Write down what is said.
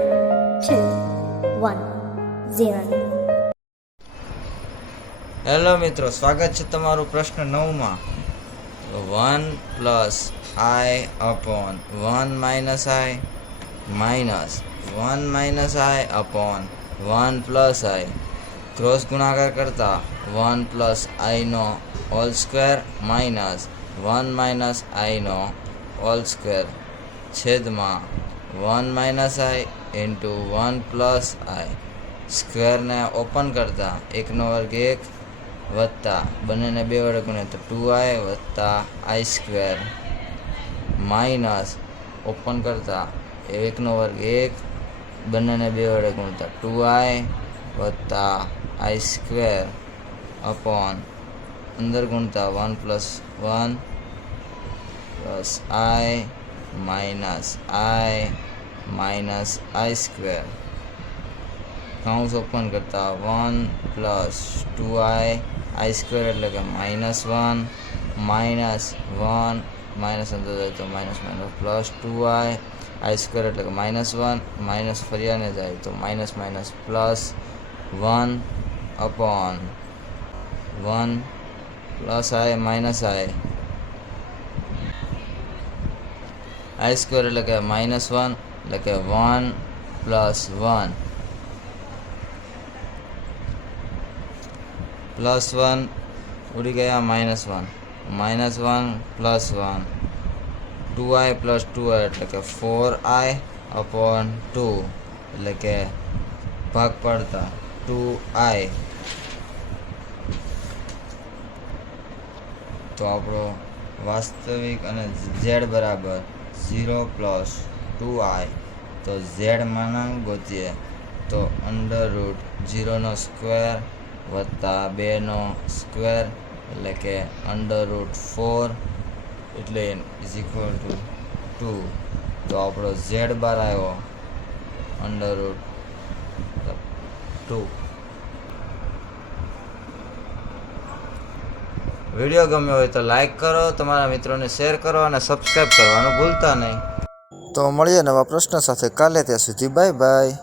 2, 1, 0. Hello મિત્રો, સ્વાગત છે તમારું પ્રશ્ન 9માં. 1 plus I upon 1 minus I minus 1 minus I upon 1 plus I cross ગુણાકાર કરતા 1 પ્લસ I નો whole square minus 1 minus I નો હોલ સ્ક્વેર છેદમાં 1 minus I into 1 plus I સ્ક્વેરને ઓપન કરતા 1 નો વર્ગ 1 વત્તા બંનેને 2 વડે ગુણે તો 2I વત્તા I સ્ક્વેર માઇનસ ઓપન કરતા 1 નો વર્ગ 1 બંનેને 2 વડે ગુણતા 2I વત્તા I સ્ક્વેર અપોન અંદર ગુણતા 1 plus 1 plus I minus I square કાઉન્સ ઓપન કરતા 1 પ્લસ 2I સ્ક્વેર એટલે કે -1 -1 માઇનસ અંદર જાય તો માઇનસ પ્લસ 2I સ્ક્વેર એટલે કે -1 માઇનસ ફરિયાને જાય તો minus plus 1 upon 1 plus I minus I square એટલે કે -1 એટલે કે 1 પ્લસ 1 પ્લસ 1 ઉડી ગયા -1 પ્લસ 1 2I પ્લસ 2I એટલે કે 4I અપોન 2 એટલે કે ભાગ પડતા 2I. તો આપણો વાસ્તવિક અને z બરાબર 0 પ્લસ 2I. તો z માનાંક ગોતીએ તો √0 સ્ક્વેર વત્તા 2 નો સ્ક્વેર એટલે કે √4 એટલે ઇઝ ઇક્વલ ટુ 2. તો આપણો z બાર આવ્યો √2. વિડીયો ગમ્યો હોય તો લાઈક કરો, તમારા મિત્રોને શેર કરો અને સબસ્ક્રાઈબ કરવાનું ભૂલતા નહીં. તો મળીએ નવા પ્રશ્ન સાથે કાલે. ત્યાં સુધી બાય બાય.